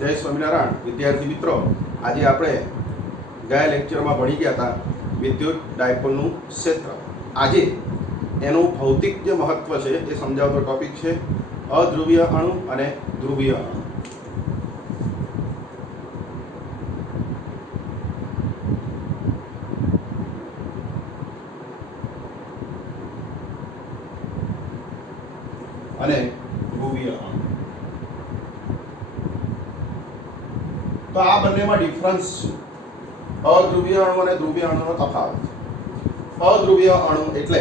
જય સ્વામિનારાયણ વિદ્યાર્થી મિત્રો, આજે આપણે ગયા લેક્ચરમાં ભણી ગયા હતા વિદ્યુત ડાયપોલનું ક્ષેત્ર. આજે એનું ભૌતિક જે મહત્વ છે એ સમજાવતો ટોપિક છે અધ્રુવીય અણુ અને ધ્રુવીય અણુ. અને ધ્રુવીય અણુ. તો આ બંનેમાં ડિફરન્સ શું? અધ્રુવીય અણુ અને ધ્રુવીય અણુનો તફાવત. અધ્રુવીય અણુ એટલે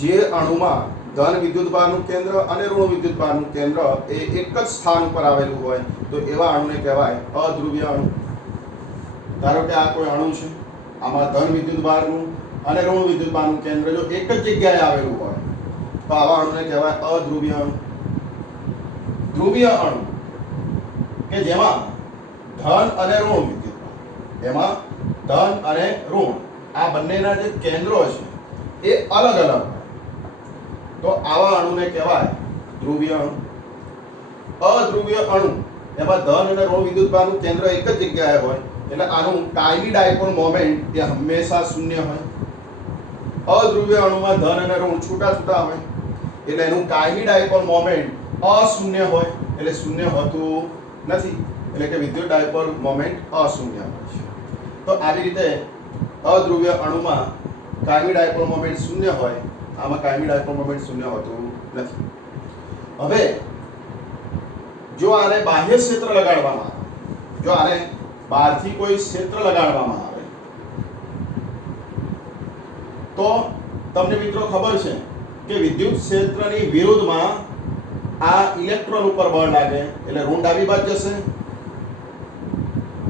જે અણુમાં ધન વિદ્યુતભારનું કેન્દ્ર અને ઋણ વિદ્યુતભારનું કેન્દ્ર એ એક જ સ્થાન ઉપર આવેલું હોય તો એવા અણુને કહેવાય અધ્રુવીય અણુ. ધારો કે આ કોઈ અણુ છે, આમાં ધન વિદ્યુતભારનું અને ઋણ વિદ્યુતભારનું કેન્દ્ર જો એક જ જગ્યાએ આવેલું હોય તો આવા અણુને કહેવાય અધ્રુવીય અણુ. ધ્રુવીય અણુ કે જેમાં ધન અને ઋણ વિદ્યુતભાર, એમાં ધન અને ઋણ આ બંનેના જે કેન્દ્રો છે એ અલગ અલગ હોય તો આવા અણુને કહેવાય ધ્રુવીય અણુ. અધ્રુવીય અણુ એમાં ધન અને ઋણ વિદ્યુતભારનું કેન્દ્ર એક જ જગ્યાએ હોય એટલે આનું કાયમી ડાયપોલ મોમેન્ટ એ હંમેશા શૂન્ય હોય. અધ્રુવીય અણુમાં ધન અને ઋણ છૂટા છૂટા હોય એટલે એનું કાયમી ડાયપોલ મોમેન્ટ અશૂન્ય હોય એટલે શૂન્ય હોતું નથી, એટલે કે વિદ્યુત ડાયપોલ મોમેન્ટ અશૂન્ય હોય છે. તો આવી રીતે અધ્રુવીય અણુમાં કાયમી ડાયપોલ મોમેન્ટ શૂન્ય હોય, આમાં કાયમી ડાયપોલ મોમેન્ટ શૂન્ય હોતું નથી. હવે જો આને બાહ્ય ક્ષેત્ર લગાડવામાં આવે, જો આને બહારથી કોઈ ક્ષેત્ર લગાડવામાં આવે તો તમને મિત્રો ખબર છે કે વિદ્યુત ક્ષેત્રની વિરુદ્ધમાં આ ઇલેક્ટ્રોન ઉપર બળ લાગે એટલે ઋણ ડાબી બાજુ જશે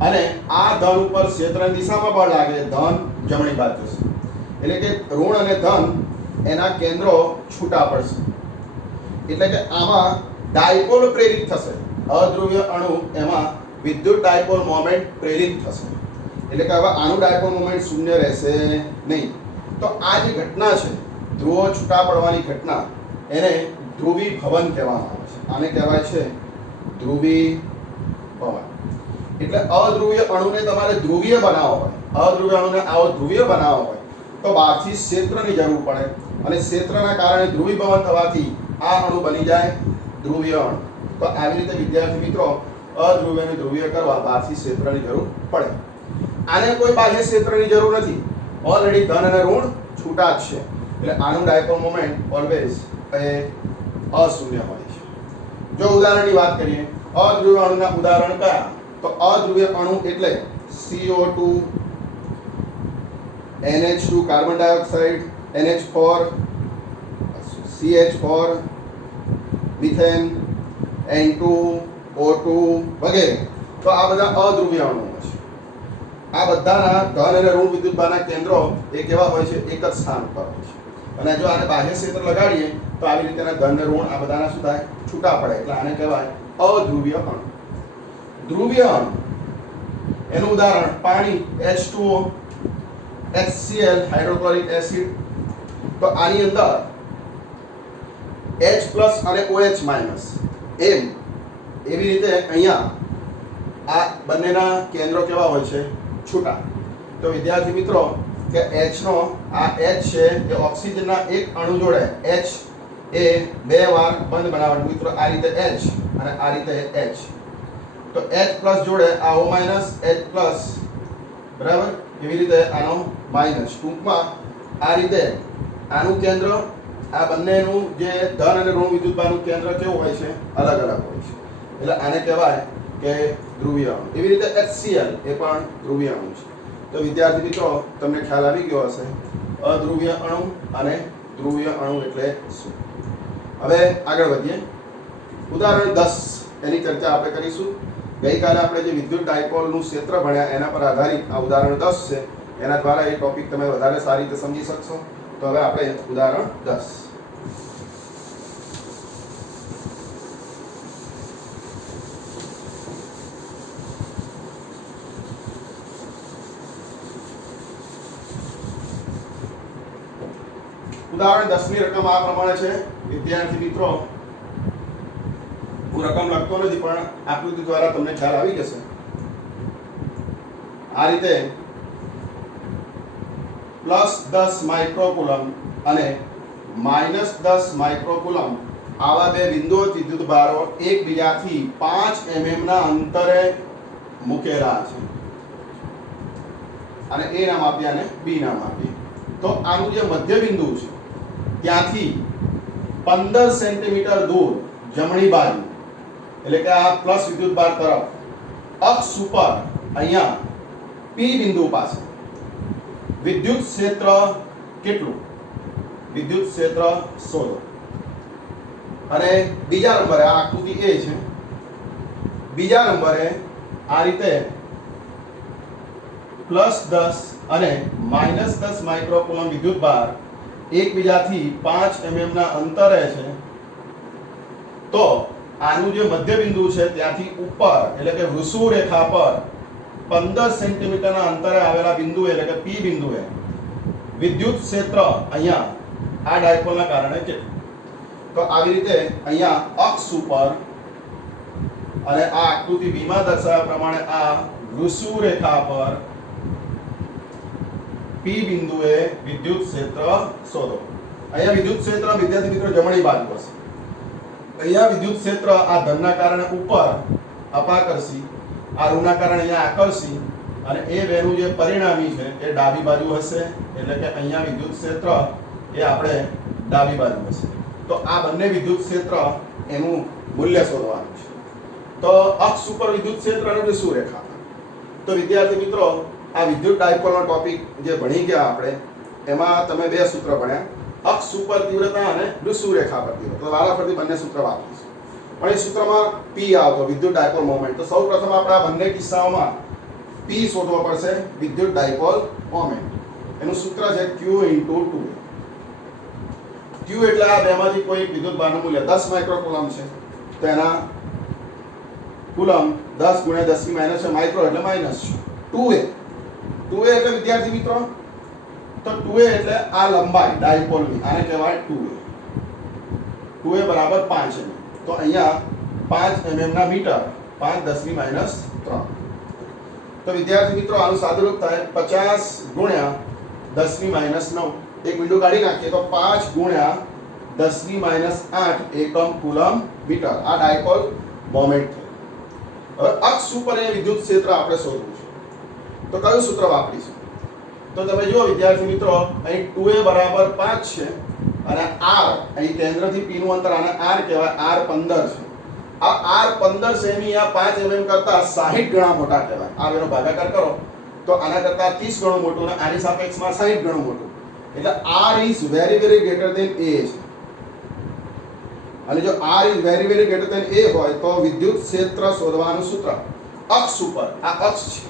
અને આ ધન ઉપર ક્ષેત્રની દિશામાં બળ લાગે ધન જમણી બાજુ જશે. એટલે કે ઋણ અને ધન એના કેન્દ્રો છૂટા પડશે એટલે કે આમાં ડાયપોલ પ્રેરિત થશે. અધ્રુવીય અણુ એમાં વિદ્યુત ડાયપોલ મોમેન્ટ પ્રેરિત થશે એટલે કે હવે આનું ડાયપોલ મોમેન્ટ શૂન્ય રહેશે નહીં. તો આ જે ઘટના છે ધ્રુવો છૂટા પડવાની ઘટના એને ધ્રુવી ભવન કહેવામાં આવે છે. આને કહેવાય છે ધ્રુવી ભવન. એટલે અધ્રુવીય અણુને તમારે ધ્રુવીય બનાવવો હોય, અધ્રુવીય અણુને આવો ધ્રુવીય બનાવવો હોય તો બહારથી ક્ષેત્રની જરૂર પડે અને ક્ષેત્રના કારણે ધ્રુવીભવન થવાથી આ અણુ બની જાય ધ્રુવીય અણુ. તો આવી રીતે વિદ્યાર્થી મિત્રો અધ્રુવીય અને ધ્રુવીય કરવા બહારથી ક્ષેત્રની જરૂર પડે. આને કોઈ બાહ્ય ક્ષેત્રની જરૂર નથી, ઓલરેડી ધન અને ઋણ છૂટા જ છે એટલે આનું ડાયપોલ મોમેન્ટ ઓલવેઝ એ અશૂન્ય હોય છે. જો ઉદાહરણની વાત કરીએ અધ્રુવીય અણુના ઉદાહરણ કયા, તો અધ્રુવીય અણુ એટલે CO2, NH2 carbon dioxide, NH4 CH4, methane, N2 O2 વગેરે. તો આ બધા અધ્રુવીય અણુઓ છે. આ બધાના ધન અને ઋણ વિદ્યુતભારના કેન્દ્રો એ કેવા હોય છે? એક જ સ્થાન ઉપર હોય છે. અને જો આને બાહ્ય ક્ષેત્ર લગાડીએ તો આવી રીતેના ધન અને ઋણ આ બધાના શું થાય? છૂટા પડે એટલે આને કહેવાય અધ્રુવીય અણુ. ધ્રુવીય અણુ એનું ઉદાહરણ પાણી H2O, HCl હાઇડ્રોક્લોરિક એસિડ. તો આની અંદર H+ અને OH- એમ એવી રીતે અહીંયા આ બંનેના કેન્દ્રો કેવા હોય છે? છૂટા. તો વિદ્યાર્થી મિત્રો કે H નો આ H છે એ ઓક્સિજનના એક અણુ જોડે H એ બે વાર બંધ બનાવવાનું મિત્રો, આ રીતે H અને આ રીતે H. તો H+ જોડે આ O- H+, બરાબર, એવી રીતે આનો માઇનસ. ટૂંકમાં આ રીતે આનું કેન્દ્ર આ બંનેનું જે ધન અને ઋણ વિદ્યુતભારનું કેન્દ્ર કેવું હોય છે? અલગ અલગ હોય છે એટલે આને કહેવાય કે ધ્રુવીય અણુ. એવી રીતે HCl એ પણ ધ્રુવીય અણુ છે. તો વિદ્યાર્થી મિત્રો તમને ખ્યાલ આવી ગયો હશે અધ્રુવીય અણુ અને ધ્રુવીય અણુ એટલે શું. હવે આગળ વધીએ. ઉદાહરણ 10 એની ચર્ચા આપણે કરીશું. ગઈકાલે આપણે જે વિદ્યુત ડાયપોલનું ક્ષેત્ર ભણ્યા એના પર આધારિત આ ઉદાહરણ 10 છે. એના દ્વારા એ ટોપિક તમે વધારે સારી રીતે સમજી શકશો. તો હવે આપણે ઉદાહરણ 10. ઉદાહરણ 10 ની રકમ આ પ્રમાણે છે વિદ્યાર્થી મિત્રો. હું રકમ લખતો નથી પણ આકૃતિ દ્વારા તમને ખ્યાલ આવી જશે. આ રીતે +10 માઇક્રોકુલમ અને -10 માઇક્રોકુલમ આવા બે બિંદુઓ વિદ્યુત ભારો એકબીજાથી 5 mm ના અંતરે મૂકેલા છે અને A નામ આપીએ અને B નામ આપીએ. તો આનું જે મધ્ય બિંદુ છે ત્યાંથી 15 સેન્ટીમીટર દૂર જમણી બાજુ એટલે કે આ પ્લસ વિદ્યુત ભાર તરફ અક્ષ ઉપર અહીંયા P બિંદુ પાસે વિદ્યુત ક્ષેત્ર કેટલું? વિદ્યુત ક્ષેત્ર શોધો. અને બીજા નંબરે આ આકૃતિ A છે. બીજા નંબરે આ રીતે +10 અને -10 માઇક્રોકુલમ વિદ્યુત ભાર એકબીજાથી 5 mm ના અંતરે છે. તો આનું જે મધ્ય બિંદુ છે ત્યાંથી ઉપર એટલે કે વૃષુ રેખા પર 15 સેન્ટીમીટર ના અંતરે આવેલા બિંદુ એટલે કે P બિંદુએ વિદ્યુત ક્ષેત્ર અહીંયા આ ડાયપોલના કારણે કેટલું? તો આવી રીતે અહીંયા અક્ષ ઉપર અને આ આકૃતિ B માં દર્શાવ્યા પ્રમાણે આ વૃષુ રેખા પર P બિંદુએ વિદ્યુત ક્ષેત્ર શોધો. અહીંયા વિદ્યુત ક્ષેત્ર વિદ્યાર્થી મિત્રો જમણી બાજુ હશે. અહીંયા વિદ્યુત ક્ષેત્ર આ ધનના કારણે ઉપર અપાકર્ષી, આ ઋણના કારણે અહીંયા આકર્ષી અને એ બેનું જે પરિણામી છે એ ડાબી બાજુ હશે. એટલે કે અહીંયા વિદ્યુત ક્ષેત્ર એ આપણે ડાબી બાજુ હશે. તો આ બંને વિદ્યુત ક્ષેત્ર એનું મૂલ્ય શોધવાનું છે. તો અક્ષ ઉપર વિદ્યુત ક્ષેત્ર અને વૃષુ રેખા. તો વિદ્યાર્થી મિત્રો આ વિદ્યુત ડાયપોલનો ટોપિક જે ભણી ગયા આપણે એમાં તમે બે સૂત્ર ભણ્યા, અક્ષ ઉપર તીવ્રતા અને વૃષુ રેખા પર તીવ્રતા. તો વારાફરતી બંને સૂત્ર વાપરીશું. પણ એ સૂત્રમાં P આવતો વિદ્યુત ડાયપોલ મોમેન્ટ. તો સૌપ્રથમ આપણે આ બંને કિસ્સાઓમાં P શોધવો પડશે, વિદ્યુત ડાયપોલ મોમેન્ટ. એનું સૂત્ર છે Q × 2A. Q એટલે આ બેમાંથી કોઈ વિદ્યુત ભારનું મૂલ્ય 10 માઇક્રોકુલમ છે તો એના કુલમ 10 × 10⁻⁻, માઇક્રો એટલે માઈનસ 2A. 2A એટલે વિદ્યાર્થી મિત્રો તો 2A એટલે આ લંબાઈ ડાયપોલની, આને કહેવાય 2A. 2A બરાબર 5 mm. તો અહીંયા 5 mm ના મીટર 5 × 10⁻3. તો વિદ્યાર્થી મિત્રો આનું સાદુરૂપ થાય 50 × 10⁻9. એક બિંદુ કાઢી નાખીએ તો 5 × 10⁻8 એકમ કુલમ મીટર. આ ડાયપોલ મોમેન્ટ છે. હવે અક્ષ ઉપર એ વિદ્યુત ક્ષેત્ર આપણે શોધવું છે. તો કયું સૂત્ર વાપરીશું? તો તમે જુઓ વિદ્યાર્થી મિત્રો અહીં 2A બરાબર 5 છે અને r અહીં કેન્દ્રથી P નું અંતર આને r કહેવાય, r 15 છે. આ r 15 સેમી આ 5 mm કરતા 60 ગણા મોટા કહેવાય. આ બેનો ભાગાકાર કરો તો આના કરતા 30 ગણું મોટું અને આની સાપેક્ષમાં 60 ગણું મોટું. એટલે r is very very greater than a છે. અને જો r is very very greater than a હોય તો વિદ્યુત ક્ષેત્ર શોધવાનું સૂત્ર અક્ષ ઉપર, આ અક્ષ છે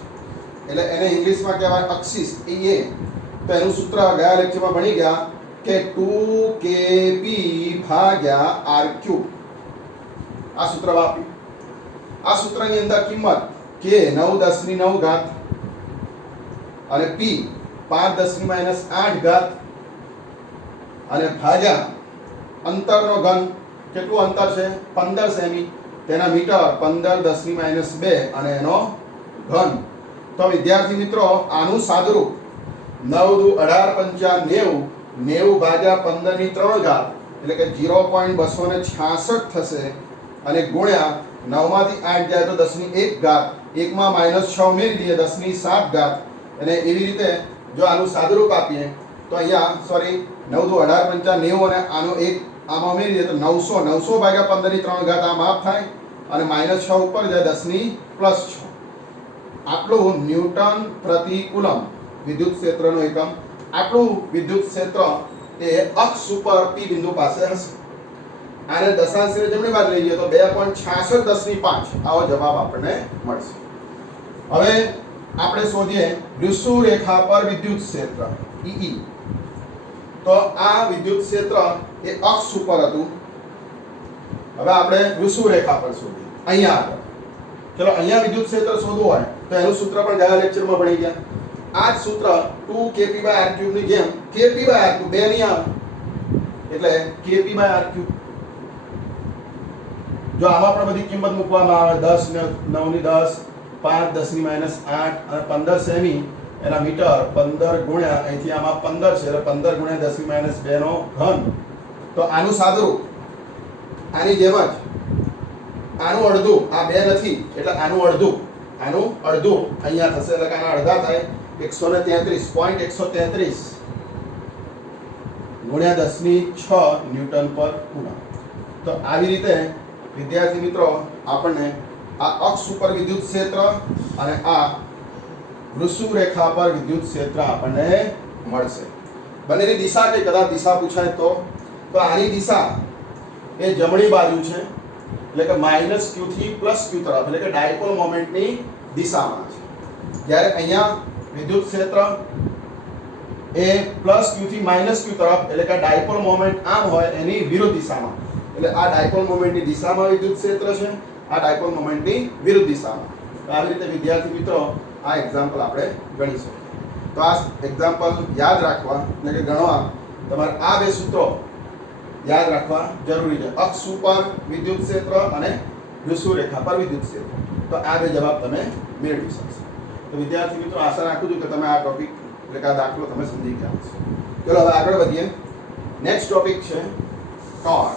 એટલે એને ઇંગ્લિશમાં કહેવાય અક્ષિસ એ. તો એનું સૂત્ર ગયા લેક્ચરમાં ભણી ગયા કે 2kp / r3. આ સૂત્ર વાપરી. આ સૂત્રની અંદર કિંમત k 9 × 10⁹ અને p 5 10⁻8 અને ભાગ્યા અંતરનો ઘન. કેટલું અંતર છે? 15 સેમી. તેના મીટર 15 10⁻2 અને એનો ઘન. તો વિદ્યાર્થી મિત્રો આનું સાદુરૂપ 9 × 18 = 90 ભાગ્યા 15⁻³ એટલે કે 0.266 થશે અને ગુણ્યા 9 માંથી 8 જાય તો 10⁻1, 1 માં -6 ઉમેરી દઈએ 10⁻7 અને એવી રીતે જો આનું સાદુરૂપ આપીએ તો અહીંયા 9 × 18 = 90 અને આનો એક આમાં ઉમેરી દઈએ તો 900 ભાગ્યા 15⁻³ આ માપ થાય અને -6 ઉપર જાય 10⁻+6. આટલું ન્યૂટન પ્રતિ કુલમ વિદ્યુત ક્ષેત્રનો એકમ. આટલું વિદ્યુત ક્ષેત્ર એ અક્ષ ઉપર P બિંદુ પાસે હશે. આને દશાંશને જમણી બાજુ લઈ જઈએ તો 2.66 × 10⁵ આવો જવાબ આપણને મળશે. હવે આપણે શોધીએ વૃષુ રેખા પર વિદ્યુત ક્ષેત્ર E. તો આ વિદ્યુત ક્ષેત્ર એ અક્ષ ઉપર હતું. હવે આપણે વૃષુ રેખા પર શોધીએ અહીંયા આગળ. ચલો અહીંયા વિદ્યુત ક્ષેત્ર શોધવું હોય તો એનું સૂત્ર પણ ગયા લેક્ચરમાં ભણી ગયા. આ જ સૂત્ર 2kp/r³ ની જેમ kp/r³ બે નહીં આવે એટલે kp/r³ જો આમાં પણ બધી કિંમત મૂકવામાં આવે 10 ને 9 ની 10 5 10 ની -8 અને 15 સેમી એના મીટર 15 ગુણ્યા અહીંથી આમાં 15 છે એટલે 15 ગુણ્યા 10 ની -2 નો ઘન. તો આનું સાદુરૂપ આની જેમ જ આનું અડધું, આ 2 નથી એટલે આનું અડધું અહીંયા થશે એટલે કે આના અડધા થાય 133.133 ગુણ્યા 10 ની 6 ન્યૂટન પર કુલમ. તો આવી રીતે વિદ્યાર્થી મિત્રો આપણને આ અક્ષ ઉપર વિદ્યુત ક્ષેત્ર અને આ વૃષુવ રેખા પર વિદ્યુત ક્ષેત્ર આપણને મળશે. બંનેની દિશા કઈ, કદાચ દિશા પૂછાય તો આની દિશા એ જમણી બાજુ છે એટલે કે -q થી +q તરફ એટલે કે ડાયપોલ મોમેન્ટની દિશામાં છે. જ્યારે અહીંયા વિદ્યુત ક્ષેત્ર એ +q થી -q તરફ એટલે કે ડાયપોલ મોમેન્ટ આમ હોય એની વિરુદ્ધ દિશામાં. એટલે આ ડાયપોલ મોમેન્ટની દિશામાં વિદ્યુત ક્ષેત્ર છે, આ ડાયપોલ મોમેન્ટની વિરુદ્ધ દિશામાં. તો આવી રીતે વિદ્યાર્થી મિત્રો આ એક્ઝામ્પલ આપણે ગણી શકીએ. તો આ એક્ઝામ્પલ યાદ રાખવા એટલે કે ગણવા તમારે આ બે સૂત્રો યાદ રાખવા જરૂરી છે. અક્ષ ઉપર વિદ્યુત ક્ષેત્ર અને વૃષુવ રેખા પર વિદ્યુત ક્ષેત્ર. તો આ બે જવાબ તમે મેળવી શકશો. તો વિદ્યાર્થી મિત્રો આશા રાખું છું કે તમે આ ટોપિક એટલે કે આ દાખલો તમે સમજી ગયા હશો. ચલો હવે આગળ વધીએ. નેક્સ્ટ ટોપિક છે ટોર્ક.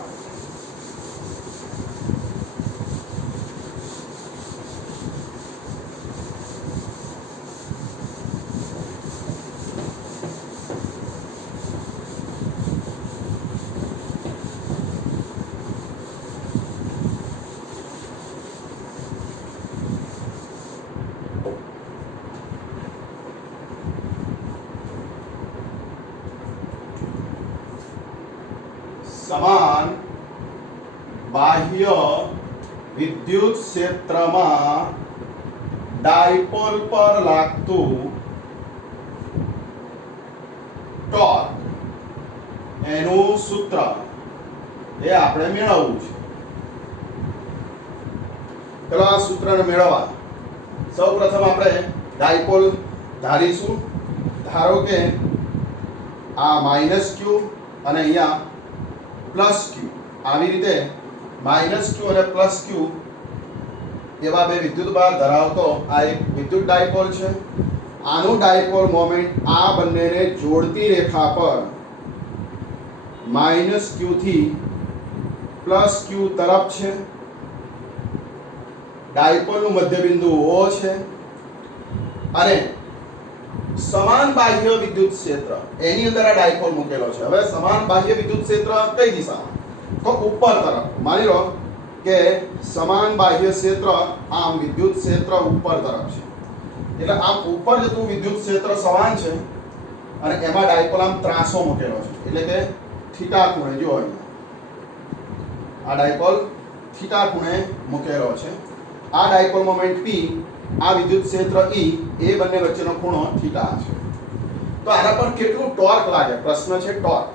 સમાન બાહ્ય વિદ્યુત ક્ષેત્રમાં ડાયપોલ પર લાગતું ટોર્ક એનું સૂત્ર એ આપણે મેળવવું છે. ચલો આ સૂત્રને મેળવવા સૌપ્રથમ આપણે ડાયપોલ ધારીશું. ધારો કે આ -q અને અહીંયા +q. આવી રીતે -q અને +q એવા બે વિદ્યુતભાર ધરાવતો આ એક વિદ્યુત ડાયપોલ છે. આનું ડાયપોલ મોમેન્ટ આ બંનેને જોડતી રેખા પર -q થી +q તરફ છે. ડાયપોલનું મધ્યબિંદુ O છે અને સમાન બાહ્ય વિદ્યુત ક્ષેત્ર એની અંદર આ ડાયપોલ મૂકેલો છે. હવે સમાન બાહ્ય વિદ્યુત ક્ષેત્ર કઈ દિશામાં? તો ઉપર તરફ. માની લો કે સમાન બાહ્ય ક્ષેત્ર આમ વિદ્યુત ક્ષેત્ર ઉપર તરફ છે એટલે આમ ઉપર જતું વિદ્યુત ક્ષેત્ર સમાન છે અને એમાં ડાયપોલ આમ ત્રાસો મૂકેલો છે એટલે કે થીટા ખૂણે. જો આ ડાયપોલ થીટા ખૂણે મૂકેલો છે. આ ડાયપોલ મોમેન્ટ P, આ વિદ્યુત ક્ષેત્ર E, એ બંને વચ્ચેનો ખૂણો થીટા છે. તો આના પર કેટલું ટોર્ક લાગે? પ્રશ્ન છે ટોર્ક.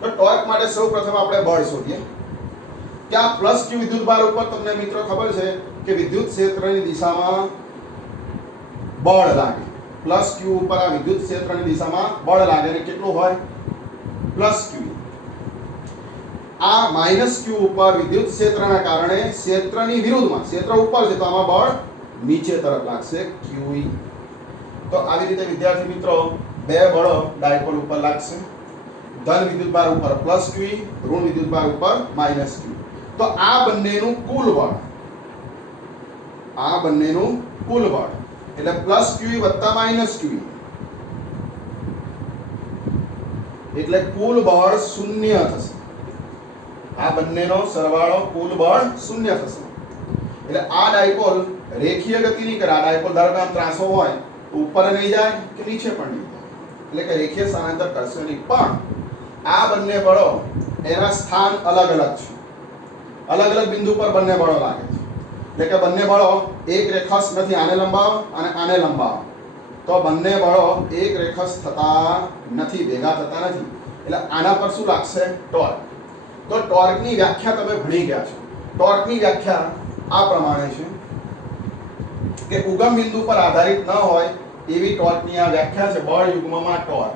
તો ટોર્ક માટે સૌપ્રથમ આપણે બળ શોધીએ. કે આ +q વિદ્યુતભાર ઉપર તમને મિત્રો ખબર છે કે વિદ્યુત ક્ષેત્રની દિશામાં બળ લાગે. +q ઉપર આ વિદ્યુત ક્ષેત્રની દિશામાં બળ લાગે અને કેટલું હોય? +q. આ -q ઉપર વિદ્યુત ક્ષેત્રના કારણે ક્ષેત્રની વિરુદ્ધમાં, ક્ષેત્ર ઉપર છે તો આમાં બળ નીચે તરફ લાગશે, QE. તો આવી રીતે વિદ્યાર્થી મિત્રો બે બળો ડાયપોલ ઉપર લાગશે. ધન વિદ્યુતભાર ઉપર +QE, ઋણ વિદ્યુતભાર ઉપર -Q. તો આ બંનેનું કુલ બળ, એટલે +QE વત્તા -QE એટલે કુલ બળ 0 થશે. આ બંનેનો સરવાળો કુલ બળ 0 થશે. એટલે આ ડાયપોલ રેખીય ગતિ નહીં કરે. આ ડાયપોલ ધારો કે આમ ત્રાસો હોય તો ઉપર નહીં જાય કે નીચે પણ નહીં જાય, એટલે કે રેખીય સ્થાનાંતર કરશે નહીં. પણ આ બંને બળો એના સ્થાન અલગ અલગ છે. અલગ અલગ બિંદુ પર બંને બળો લાગે છે. એટલે કે બંને બળો એક રેખસ નથી. આને લંબાવો અને આને લંબાવો તો બંને બળો એક રેખસ થતા નથી, ભેગા થતા નથી. એટલે આના પર શું લાગશે? ટોર્ક. તો ટોર્કની વ્યાખ્યા તમે ભણી ગયા છો. ટોર્કની વ્યાખ્યા આ પ્રમાણે છે કે ઉગમ બિંદુ પર આધારિત ન હોય એવી ટોર્કની આ વ્યાખ્યા છે. બળ યુગ્મમાં ટોર્ક,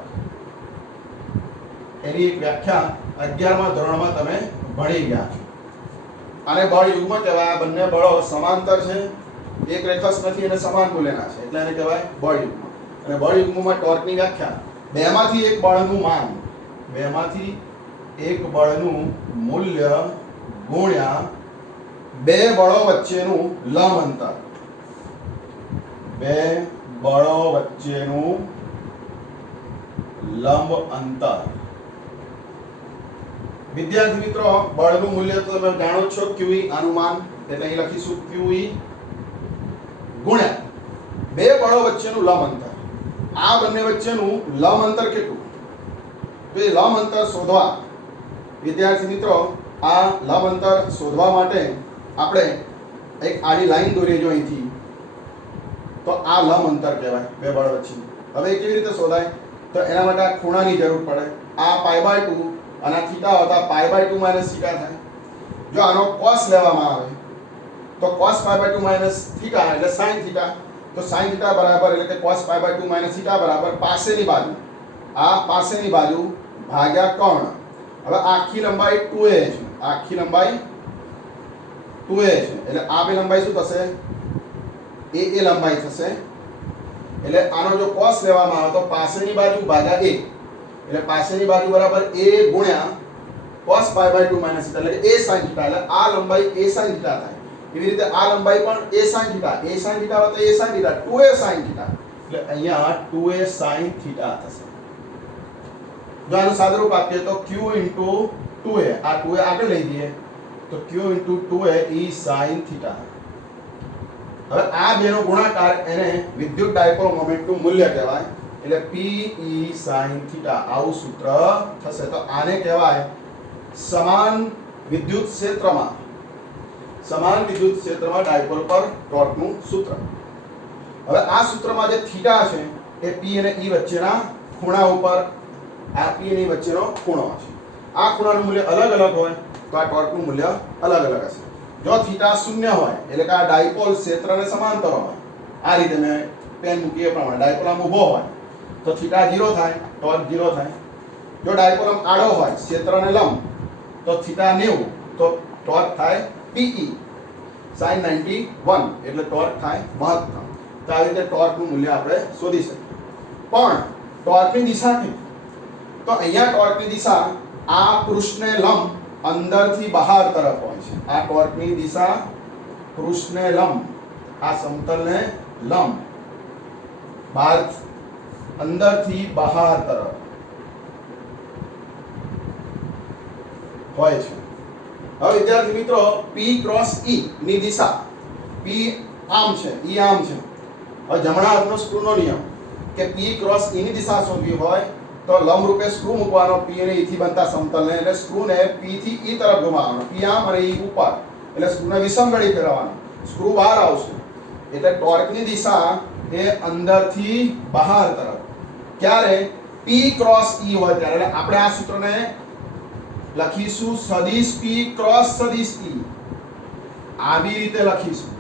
એની એક વ્યાખ્યા 11મા ધોરણમાં તમે ભણી ગયા છો. આને બળ યુગ્મ કહેવાય. આ બંને બળો સમાંતર છે, એક રેખસ નથી અને સમાન મૂલ્યના છે એટલે એને કહેવાય બળ યુગ્મ. અને બળ યુગ્મમાં ટોર્કની વ્યાખ્યા બેમાંથી એક બળનું માન, બેમાંથી એક બળનું મૂલ્ય ગુણ્યા બે બળો વચ્ચેનું લંબ અંતર, બે બળો વચ્ચેનું લંબ અંતર. વિદ્યાર્થી મિત્રો, બળનું મૂલ્ય તો તમે જાણો છો, QE અનુમાન, એટલે અહીં લખીશું QE ગુણ્યા બે બળો વચ્ચેનું લંબ અંતર. આ બંને વચ્ચેનું લંબ અંતર કેટલું? તો એ લંબ અંતર શોધવા વિદ્યાર્થી મિત્રો, આ લંબ અંતર શોધવા માટે આપણે એક આડી લાઈન દોરીએ જો અહીંથી, તો આ લંબ અંતર કહેવાય બે બળ વચ્ચે. હવે કેવી રીતે શોધાય? તો એના માટે આ ખૂણાની જરૂર પડે. આ π/2 અને થીટા હોતા π/2 માઈનસ થીટા થાય. જો આનો cos લેવામાં આવે તો cos π/2 માઈનસ થીટા એટલે sin થીટા. તો sin થીટા બરાબર એટલે કે cos π/2 માઈનસ થીટા બરાબર પાસેની બાજુ, આ પાસેની બાજુ ભાગ્યા કર્ણ. હવે આખી લંબાઈ 2a છે, આખી લંબાઈ 2a છે એટલે આ બે લંબાઈ શું થશે? a લંબાઈ થશે. એટલે આનો જો cos લેવામાં આવે તો પાસેની બાજુ ભાગ્યા a, એટલે પાસેની બાજુ બરાબર a ગુણ્યા cos π/2 માઈનસ થીટા એટલે a sin થીટા. એટલે આ લંબાઈ a sin થીટા થાય. એવી રીતે આ લંબાઈ પણ a sin theta, a sin theta હોય તો a sin theta, 2a sin theta એટલે અહીંયા 2a sin થીટા થશે. જો આનું સાદુરૂપ આપીએ તો q * 2a, આ 2a આગળ લઈ દઈએ તો q * 2a e sin theta. હવે આ બેનો ગુણાકાર એને વિદ્યુત ડાયપોલ મોમેન્ટનું મૂલ્ય કહેવાય એટલે P E sin થીટા. આવું સૂત્ર થશે. તો આને કહેવાય સમાન વિદ્યુત ક્ષેત્રમાં, સમાન વિદ્યુત ક્ષેત્રમાં ડાયપોલ પર ટોર્કનું સૂત્ર. હવે આ સૂત્રમાં જે થીટા છે એ P અને E વચ્ચેના ખૂણા ઉપર, આ P અને E વચ્ચેનો ખૂણો છે. આ ખૂણાનું મૂલ્ય અલગ અલગ હોય તો આ ટોર્કનું મૂલ્ય અલગ અલગ હશે. જો થીટા 0 હોય એટલે કે આ ડાયપોલ ક્ષેત્રને સમાંતર હોય, આ રીતે મેં પેન મૂકી એ પ્રમાણે ડાયપોલ આમ ઊભો હોય તો થીટા 0 થાય, ટોર્ક 0 થાય. જો ડાયપોલ આમ આડો હોય ક્ષેત્રને લંબ તો થીટા 90 તો ટોર્ક થાય PE sin 91 એટલે ટોર્ક થાય મહત્તમ. તો આવી રીતે ટોર્કનું મૂલ્ય આપણે શોધી શકીએ. પણ ટોર્કની દિશા કે તો અહીંયા ટોર્કની દિશા આ પૃષ્ઠને લંબ અંદરથી બહાર તરફ હોય છે. આ ટોર્કની દિશા પૃષ્ઠને લંબ, આ સમતલને લંબ, બહાર અંદરથી બહાર તરફ હોય છે. હવે વિદ્યાર્થી મિત્રો, P ક્રોસ E ની દિશા, P આમ છે, E આમ છે. હવે જમણા હાથનો સ્ક્રૂનો નિયમ કે P ક્રોસ E ની દિશા શોધવી હોય તો લંબ રૂપે સ્ક્રૂ મૂકવાનો P અને E થી બનતા સમતલને, એટલે સ્ક્રૂને P થી E તરફ ઘુમાવવાનો, P આમ અને E ઉપર, એટલે સ્ક્રૂને વિષમગળી ફેરવવાનો, સ્ક્રૂ બહાર આવશે. એટલે ટોર્કની દિશા એ અંદરથી બહાર તરફ. ક્યારે? P ક્રોસ E હોય ત્યારે. એટલે આપણે આ સૂત્રને લખીશું સદિશ P ક્રોસ સદિશ E, આવી રીતે લખીશું.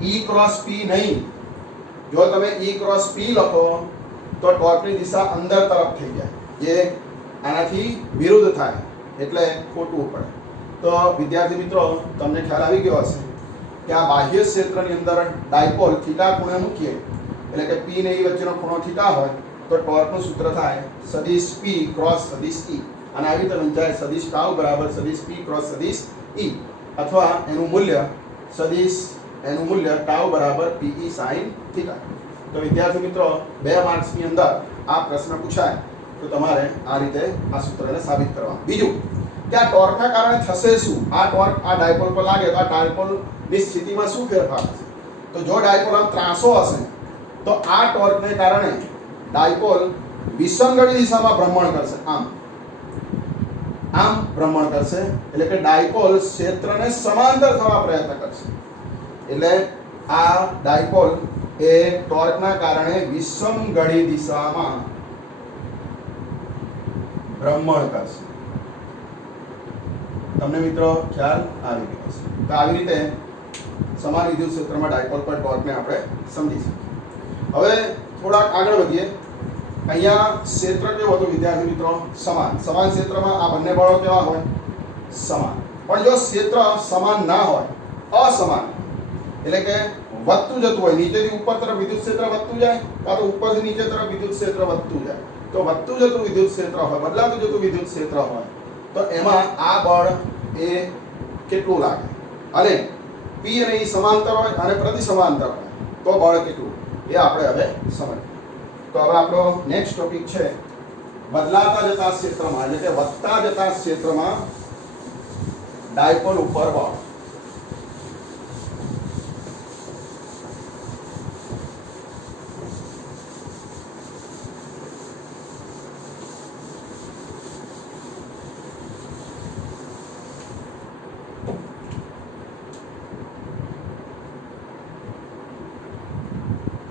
E ક્રોસ P નહીં. જો તમે E ક્રોસ P લખો તો ટોર્કની દિશા અંદર તરફ થઈ જાય, જે આનાથી વિરુદ્ધ થાય એટલે ખોટું પડે. તો વિદ્યાર્થી મિત્રો, તમને ખ્યાલ આવી ગયો હશે કે આ બાહ્ય ક્ષેત્રની અંદર ડાયપોલ થીટા ખૂણે મૂકીએ એટલે કે P અને E વચ્ચેનો ખૂણો થીટા હોય તો ટોર્કનું સૂત્ર થાય સદિશ P ક્રોસ સદિશ E. અને આવી રીતે વંચાય સદિશ ટાઉ બરાબર સદિશ P ક્રોસ સદિશ E, અથવા એનું મૂલ્ય ટાઉ બરાબર PE sin થીટા. તો વિદ્યાર્થી મિત્રો, 2 માર્ક્સની અંદર આ પ્રશ્ન પૂછાય તો તમારે આ રીતે આ સૂત્રને સાબિત કરવાનું. બીજું કે આ ટોર્કના કારણે થશે શું? આ ટોર્ક આ ડાયપોલ પર લાગે તો આ ડાયપોલની સ્થિતિમાં શું ફેરફાર થશે? તો જો ડાયપોલ આમ ત્રાંસો હશે તો આ ટોર્કને કારણે ડાયપોલ વિષમગળી દિશામાં ભ્રમણ કરશે, આમ ભ્રમણ કરશે. એટલે કે ડાયપોલ ક્ષેત્રને સમાંતર થવા પ્રયત્ન કરશે. એટલે આ ડાયપોલ એ ટોર્કના કારણે વિષમગળી દિશામાં ભ્રમણ કરશે. તમને મિત્રો ખ્યાલ આવી ગયો હશે. તો આવી રીતે સમાન વિદ્યુત ક્ષેત્રમાં ડાયપોલ પર ટોર્કને આપણે સમજી શકીએ. હવે થોડાક આગળ વધીએ. અહીંયા ક્ષેત્ર કેવું હતું વિદ્યાર્થી મિત્રો? સમાન. સમાન ક્ષેત્રમાં આ બંને બળો કેવા હોય? સમાન. પણ જો ક્ષેત્ર સમાન ના હોય, અસમાન, એટલે કે વધતું જતું હોય, નીચેથી ઉપર તરફ વિદ્યુત ક્ષેત્ર વધતું જાય કાં તો ઉપરથી નીચે તરફ વિદ્યુત ક્ષેત્ર વધતું જાય, તો વધતું જતું વિદ્યુત ક્ષેત્ર હોય, બદલાતું જતું વિદ્યુત ક્ષેત્ર હોય, તો એમાં આ બળ એ કેટલું લાગે, અને P અને E સમાંતર હોય અને પ્રતિ સમાંતર હોય તો બળ કેટલું, એ આપણે હવે સમજીએ. તો હવે આપણો નેક્સ્ટ ટોપિક છે બદલાતા જતા ક્ષેત્રમાં, એટલે કે વધતા જતા ક્ષેત્રમાં ડાયપોલ ઉપર બળ.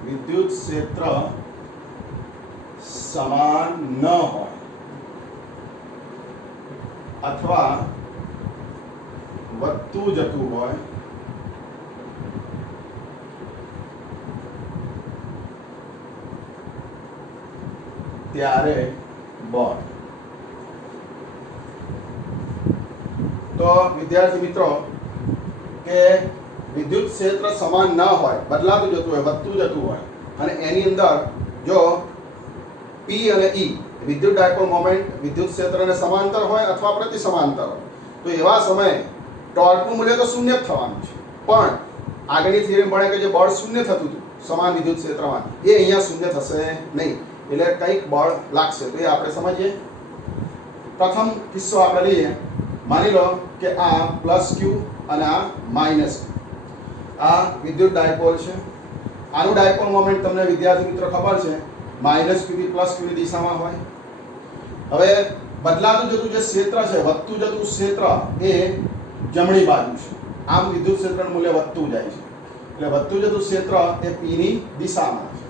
વિદ્યુત ક્ષેત્ર સમાન ન હોય અથવા વધતું જતું હોય ત્યારે બળ. તો વિદ્યાર્થી મિત્રો કે વિદ્યુત ક્ષેત્ર સમાન ન હોય, બદલાતું જતું હોય, વધતું જતું હોય, અને એની અંદર જો P અને E વિદ્યુત ડાયપોલ મોમેન્ટ વિદ્યુત ક્ષેત્રને સમાંતર હોય અથવા પ્રતિ સમાંતર હોય, તો એવા સમયે ટોર્કનું મૂલ્ય તો શૂન્ય જ થવાનું છે, પણ આગળની થિયરી ભણે કે જે બળ શૂન્ય થતું હતું સમાન વિદ્યુત ક્ષેત્રમાં, એ અહીંયા શૂન્ય થશે નહીં, એટલે કંઈક બળ લાગશે. તો એ આપણે સમજીએ. પ્રથમ કિસ્સો આપણે લઈએ. માની લો કે આ +q અને આ -q, આ વિદ્યુત ડાયપોલ છે. આનું ડાયપોલ મોમેન્ટ તમને વિદ્યાર્થી મિત્રો ખબર છે -q થી +q ની દિશામાં હોય. હવે બદલાતું જતું જે ક્ષેત્ર છે, વધતું જતું ક્ષેત્ર એ જમણી બાજુ છે. આમ વિદ્યુત ક્ષેત્રનું મૂલ્ય વધતું જાય છે, એટલે વધતું જતું ક્ષેત્ર એ P ની દિશામાં છે.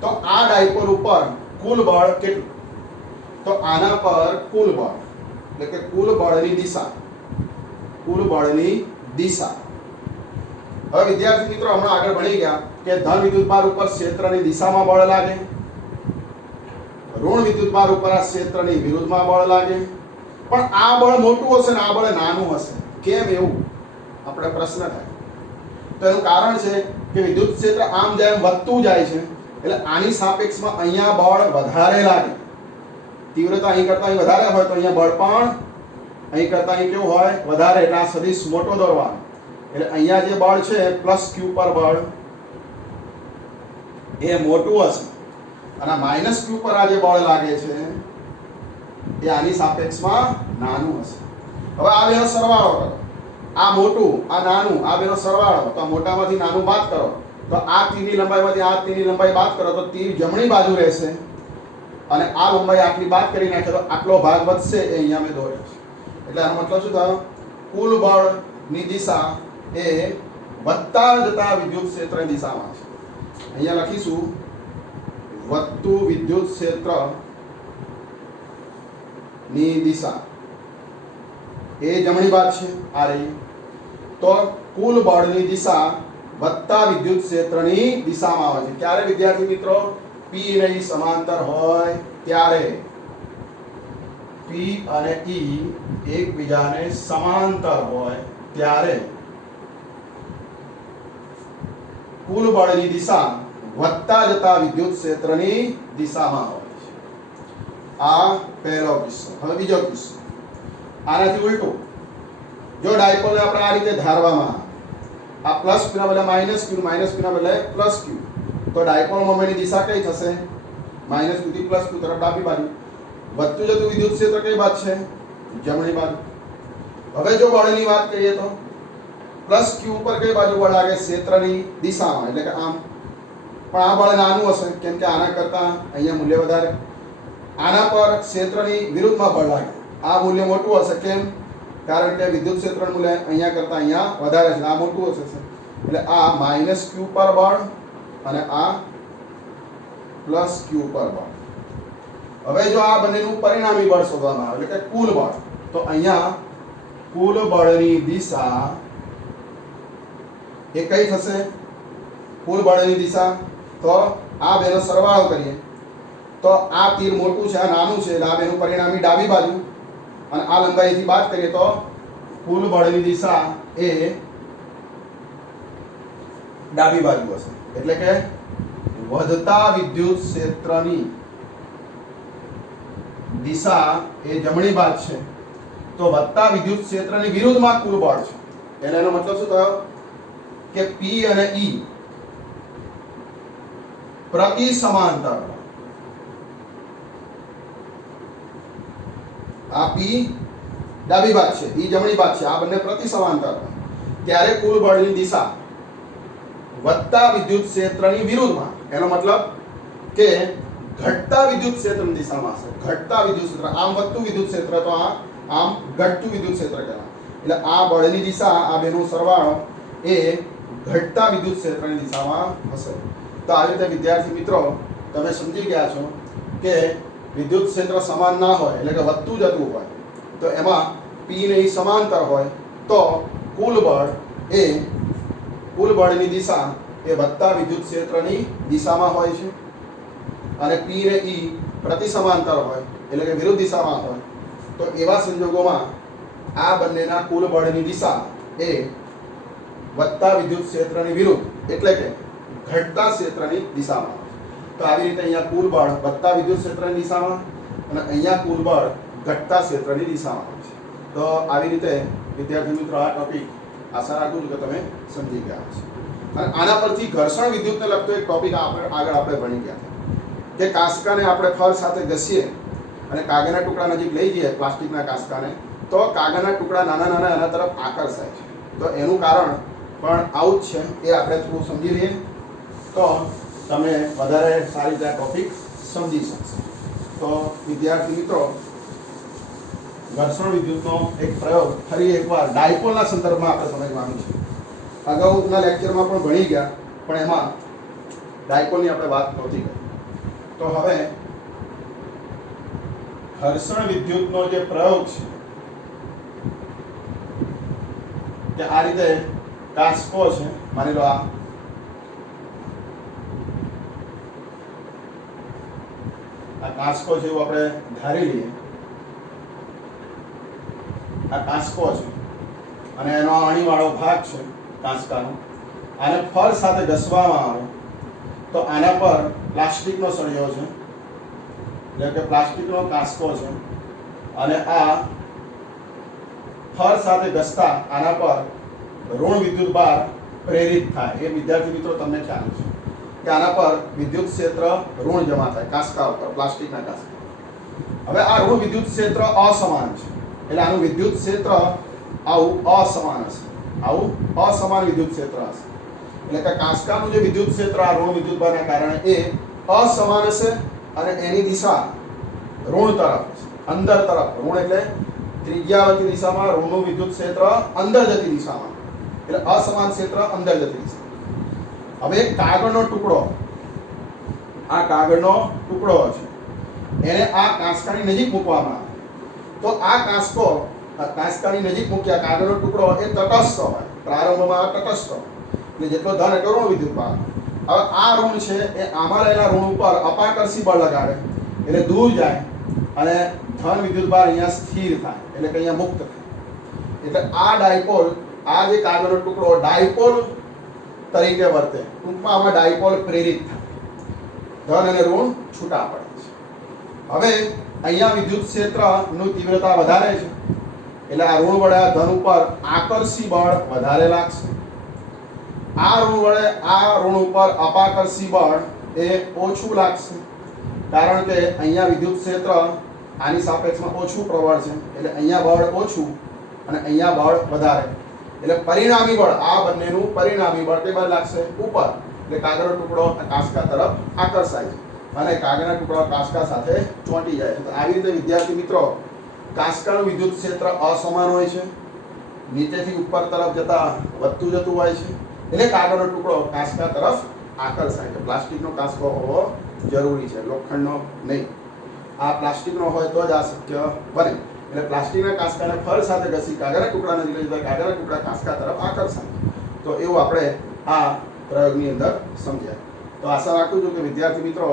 તો આ ડાયપોલ ઉપર કુલ બળ કેટલું? તો આના પર કુલ બળ, એટલે કે કુલ બળની દિશા, કુલ બળની દિશા. હવે વિદ્યાર્થી મિત્રો હમણાં આગળ ભણી ગયા કે ધન વિદ્યુતભાર ઉપર ક્ષેત્રની દિશામાં બળ લાગે, ઋણ વિદ્યુતભાર ઉપર આ ક્ષેત્રની વિરુદ્ધમાં બળ લાગે. પણ આ બળ મોટું હશે ને આ બળ નાનું હશે, કેમ એવું આપણે પ્રશ્ન થાય. તો એનું કારણ છે કે વિદ્યુત ક્ષેત્ર આમ જેમ વધતું જાય છે એટલે આની સાપેક્ષમાં અહીંયા બળ વધારે લાગે. તીવ્રતા અહીં કરતાં અહીં વધારે હોય તો અહીંયા બળ પણ અહીં કરતાં અહીં કેવું હોય, વધારે. એટલે આ સદિશ મોટો દોરવાનો, એટલે અહીંયા જે બળ છે +q પર બળ એ મોટું હશે, અને -q પર આ જે બળ લાગે છે એ આની સાપેક્ષમાં નાનું હશે. હવે આ બેનો સરવાળો કરો, આ મોટું આ નાનું, આ બેનો સરવાળો, તો મોટામાંથી નાનું બાદ કરો તો આ તીરની લંબાઈમાંથી આ તીરની લંબાઈ બાદ કરો તો તીર જમણી બાજુ રહેશે, અને આ લંબાઈ આટલી બાદ કરી નાખે તો આટલો ભાગ વધશે, એ અહીંયા મેં દોર્યો છે. એટલે આનો મતલબ શું થયો? કુલ બળની દિશા એ વધતા જતા વિદ્યુત ક્ષેત્રની દિશામાં છે. અહીંયા લખીશું વધતું વિદ્યુત ક્ષેત્ર ની દિશા એ જમણી બાજુ છે, આ રહી. તો કુલ બળની દિશા વધતા વિદ્યુત ક્ષેત્રની દિશામાં આવે છે. ક્યારે વિદ્યાર્થી મિત્રો? P અને E સમાંતર હોય ત્યારે. P અને E એકબીજાને સમાંતર હોય ત્યારે કુલ બળની દિશા વધતા જતા વિદ્યુત ક્ષેત્રની દિશામાં હોય છે. આ પહેલો કિસ્સો. હવે બીજો કિસ્સો આનાથી ઉલટું. જો ડાયપોલને આપણે આ રીતે ધારવામાં આવે, આ +q ના બદલે -q, -q ના બદલે +q, તો ડાયપોલ મોમેન્ટની દિશા કઈ થશે? -q થી +q તરફ ડાબી બાજુ. વધતું જતું વિદ્યુત ક્ષેત્ર કઈ બાજુ છે? જમણી બાજુ. હવે જો બળની વાત કરીએ તો +q ઉપર કઈ બાજુ બળ લાગે? ક્ષેત્રની દિશામાં, એટલે કે આમ. પણ આ બળ નાનું હશે કેમ કે આના કરતાં અહીંયા મૂલ્ય વધારે. આના પર ક્ષેત્રની વિરુદ્ધમાં બળ લાગે, આ મૂલ્ય મોટું હશે. કેમ? કારણ કે વિદ્યુત ક્ષેત્રનું મૂલ્ય અહીંયા કરતાં અહીંયા વધારે છે, આ મોટું હશે. એટલે આ -q પર બળ અને આ +q પર બળ. હવે જો આ બંનેનું પરિણામી બળ શોધવામાં આવે, એટલે કે કુલ બળ, તો અહીંયા કુલ બળની દિશા એ કઈ થશે? કુલ બળની દિશા, તો આ બેનો સરવાળો કરીએ તો આ તીર મોટું છે, આ નાનું છે, એટલે આ બેનું પરિણામી ડાબી બાજુ, અને આ લંબાઈથી બાદ કરીએ તો કુલ બળની દિશા એ ડાબી બાજુ હશે, એટલે કે વધતા વિદ્યુત ક્ષેત્રની દિશા એ જમણી બાજુ છે, તો વધતા વિદ્યુત ક્ષેત્રની વિરુદ્ધમાં કુલ બળ છે. એટલે એનો મતલબ શું થયો કે P અને E પ્રતિ સમાંતર. આ P ડાબી બાજુ છે, E જમણી બાજુ છે, આ બંને પ્રતિ સમાંતર, ત્યારે કુલ બળની દિશા વધતા વિદ્યુત ક્ષેત્રની વિરુદ્ધમાં. એનો મતલબ કે ઘટતા વિદ્યુત ક્ષેત્રની દિશામાં હશે. ઘટતા વિદ્યુત ક્ષેત્ર, આમ વધતું વિદ્યુત ક્ષેત્ર તો આમ ઘટતું વિદ્યુત ક્ષેત્ર કહેવાય. એટલે આ બળની દિશા, આ બેનો સરવાળો એ ઘટતા વિદ્યુત ક્ષેત્રની દિશામાં હશે. તો આ રીતે વિદ્યાર્થી મિત્રો તમે સમજી ગયા છો કે વિદ્યુત ક્ષેત્ર સમાન ના હોય, એટલે કે વધતું જતું હોય, તો એમાં P ને E સમાંતર હોય તો કુલ બળની દિશા એ વધતા વિદ્યુત ક્ષેત્રની દિશામાં હોય છે, અને P ને E પ્રતિ સમાંતર હોય, એટલે કે વિરુદ્ધ દિશામાં હોય, તો એવા સંજોગોમાં આ બંનેના કુલ બળની દિશા એ વધતા વિદ્યુત ક્ષેત્રની વિરુદ્ધ, એટલે કે ઘટતા ક્ષેત્રની દિશામાં. તો આવી રીતે અહીંયા કુલ બળ વધતા વિદ્યુત ક્ષેત્રની દિશામાં અને અહીંયા કુલ બળ ઘટતા ક્ષેત્રની દિશામાં હોય છે. તો આવી રીતે વિદ્યાર્થી મિત્રો આ ટોપિક આશા રાખું છું કે તમે સમજી ગયા હશો. અને આના પરથી ઘર્ષણ વિદ્યુતને લગતો એક ટોપિક આગળ આપણે ભણી ગયા હતા કે કાંસકાને આપણે ફર સાથે ઘસીએ અને કાગળના ટુકડા નજીક લઈ જઈએ, પ્લાસ્ટિકના કાંસકાને, તો કાગળના ટુકડા નાના નાના એના તરફ આકર્ષાય છે. તો એનું કારણ પણ આવું જ છે, એ આપણે થોડું સમજી લઈએ તો તમે વધારે સારી રીતે આ ટોપિક સમજી શકશો. તો વિદ્યાર્થી મિત્રો ઘર્ષણ વિદ્યુતનો એક પ્રયોગ ફરી એકવાર ડાયપોલના સંદર્ભમાં આપણે સમજવાનું છે. અગાઉના લેક્ચરમાં પણ ભણી ગયા, પણ એમાં ડાયપોલની આપણે વાત નહોતી કરી. તો હવે ઘર્ષણ વિદ્યુતનો જે પ્રયોગ છે કે આ રીતે કાંસકો છે, માની લો આ કાંસકો છે એવું આપણે ધારી લઈએ. આ કાંસકો છે અને એનો અણીવાળો ભાગ છે કાંસકાનો. આને ફર સાથે ઘસવામાં આવે તો આના પર પ્લાસ્ટિકનો સળિયો છે, એટલે કે પ્લાસ્ટિકનો કાંસકો છે, અને આ ફર સાથે ઘસતા આના પર ઋણ વિદ્યુત ભાર પ્રેરિત થાય. એ વિદ્યાર્થી મિત્રો તમને ખ્યાલ છે કે આના પર વિદ્યુત ક્ષેત્ર ઋણ જમા થાય કાંસકા ઉપર, પ્લાસ્ટિકના કાંસકા. હવે આ ઋણ વિદ્યુત ક્ષેત્ર અસમાન છે, એટલે આનું વિદ્યુત ક્ષેત્ર આવું અસમાન હશે, આવું અસમાન વિદ્યુત ક્ષેત્ર હશે. એટલે કે કાંસકાનું જે વિદ્યુત ક્ષેત્ર આ ઋણ વિદ્યુત ભારના કારણે એ અસમાન હશે અને એની દિશા ઋણ તરફ હશે, અંદર તરફ. ઋણ એટલે ત્રિજ્યાવર્તી દિશામાં ઋણનું વિદ્યુત ક્ષેત્ર અંદર જતી દિશામાં, એટલે અસમાન ક્ષેત્ર અંદર જતી દિશા. હવે કાગળનો ટુકડો, આ કાગળનો ટુકડો છે, એને આ કાંસકાની નજીક મૂકવામાં આવે તો આ કાંસકાની નજીક મૂક્યા કાગળનો ટુકડો એ તટસ્થ હોય. પ્રારંભમાં આ તટસ્થ હોય, એટલે જેટલો ધન એટલો ઋણ વિદ્યુત ભાર. હવે આ ઋણ છે એ આમાં રહેલા ઋણ ઉપર અપાકર્ષી બળ લગાડે, એટલે દૂર જાય અને ધન વિદ્યુત ભાર અહીંયા સ્થિર થાય, એટલે કે અહીંયા મુક્ત થાય. એટલે આ ડાયપોલ, આ જે કાગળનો ટુકડો ડાયપોલ તરીકે વર્તે. ટૂંકમાં આમાં ડાયપોલ પ્રેરિત થાય, ધન અને ઋણ છૂટા પડે છે. હવે અહીંયા વિદ્યુત ક્ષેત્રનું તીવ્રતા વધારે છે, એટલે આ ઋણ વડે આ ધન ઉપર આકર્ષી બળ વધારે લાગશે. આ ઋણ ઉપર અપાકર્ષી બળ એ ઓછું લાગશે, કારણ કે અહીંયા વિદ્યુત ક્ષેત્ર આની સાપેક્ષમાં ઓછું પ્રબળ છે, એટલે અહીંયા બળ ઓછું અને અહીંયા બળ વધારે. એટલે પરિણામી બળ, આ બંનેનું પરિણામી બળ તે બળ લાગશે ઉપર, એટલે કાગળનો ટુકડો કાંસકા તરફ આકર્ષાય છે અને કાગળના ટુકડા કાંસકા સાથે ચોંટી જાય છે. તો આવી રીતે વિદ્યાર્થી મિત્રો કાંસકાનું વિદ્યુત ક્ષેત્ર અસમાન હોય છે, નીચેથી ઉપર તરફ જતા વધતું જતું હોય છે, એટલે કાગળનો ટુકડો કાંસકા તરફ આકર્ષાય છે. પ્લાસ્ટિકનો કાંસકો હોવો જરૂરી છે, લોખંડનો નહીં. આ પ્લાસ્ટિકનો હોય તો જ આ શક્ય બને. એટલે પ્લાસ્ટિકના કાંસકાને ફર સાથે ઘસી કાગળના ટુકડા નજીક લઈ જતા કાગળના ટુકડા કાંસકા તરફ આકર્ષાય. તો એવું આપણે આ પ્રયોગની અંદર સમજ્યા. તો આશા રાખું છું કે વિદ્યાર્થી મિત્રો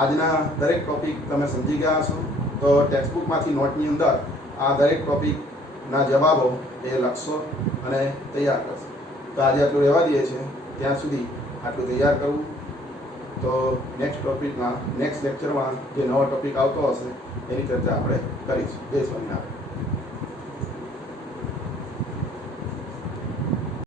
આજના દરેક ટોપિક તમે સમજી ગયા હશો. તો ટેક્સ્ટબુકમાંથી નોટની અંદર આ દરેક ટોપિકના જવાબો એ લખશો અને તૈયાર કરશો. તો આજે આટલું રહેવા દઈએ છીએ. ત્યાં સુધી આટલું તૈયાર કરવું. તો નેક્સ્ટ લેક્ચરમાં જે નવો ટોપિક આવતો હશે એની ચર્ચા આપણે કરીશું. જય સ્વામિનારાયણ.